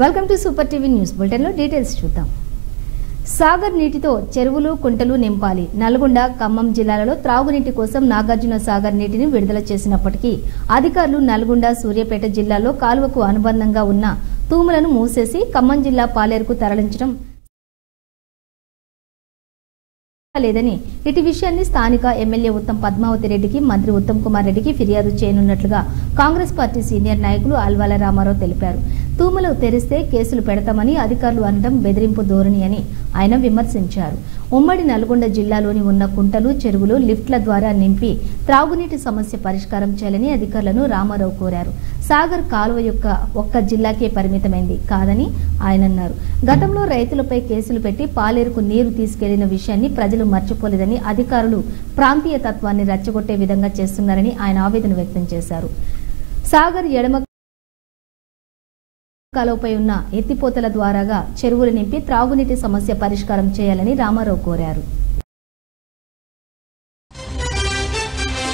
Welcome to super TV news bulletin లో details చూద్దాం. సాగర్ నీటితో చెరువులు కుంటలు నింపాలి. నల్గొండ, ఖమ్మం జిల్లాలలో త్రాగునీటి కోసం నాగార్జున సాగర్ నీటిని విడుదల చేసినప్పటికీ అధికారులు నల్గొండ, సూర్యాపేట జిల్లాలో కాలువకు అనుబంధంగా ఉన్న తూములను మూసేసి ఖమ్మం జిల్లా పాలేరుకు తరలించడం లేదని ఇటు విషయాన్ని స్థానిక ఎమ్మెల్యే ఉత్తమ్ పద్మావతి రెడ్డికి, మంత్రి ఉత్తమ్ కుమార్ రెడ్డికి ఫిర్యాదు చేయనున్నట్లుగా కాంగ్రెస్ పార్టీ సీనియర్ నాయకులు ఆల్వాల రామారావు తెలిపారు. తూములు తెరిస్తే కేసులు పెడతామని అధికారులు అనడం బెదిరింపు ధోరణి అని ఆయన విమర్శించారు. ఉమ్మడి నల్గొండ జిల్లాలోని ఉన్న కుంటలు, చెరువులు లిఫ్ట్ల ద్వారా నింపి త్రాగునీటి సమస్య పరిష్కారం చేయాలని అధికారులను రామారావు కోరారు. సాగర్ కాలువ ఒక్క జిల్లాకే పరిమితమైంది కాదని ఆయన అన్నారు. గతంలో రైతులపై కేసులు పెట్టి పాలేరుకు నీరు తీసుకెళ్లిన విషయాన్ని ప్రజలు మర్చిపోలేదని, అధికారులు ప్రాంతీయ తత్వాన్ని రెచ్చగొట్టే విధంగా చేస్తున్నారని ఆయన ఆవేదన వ్యక్తం చేశారు. సాగర్ ఎడమ కాలువపై ఉన్న ఎత్తిపోతల ద్వారాగా చెరువులు నింపి త్రాగునీటి సమస్య పరిష్కారం చేయాలని రామారావు కోరారు.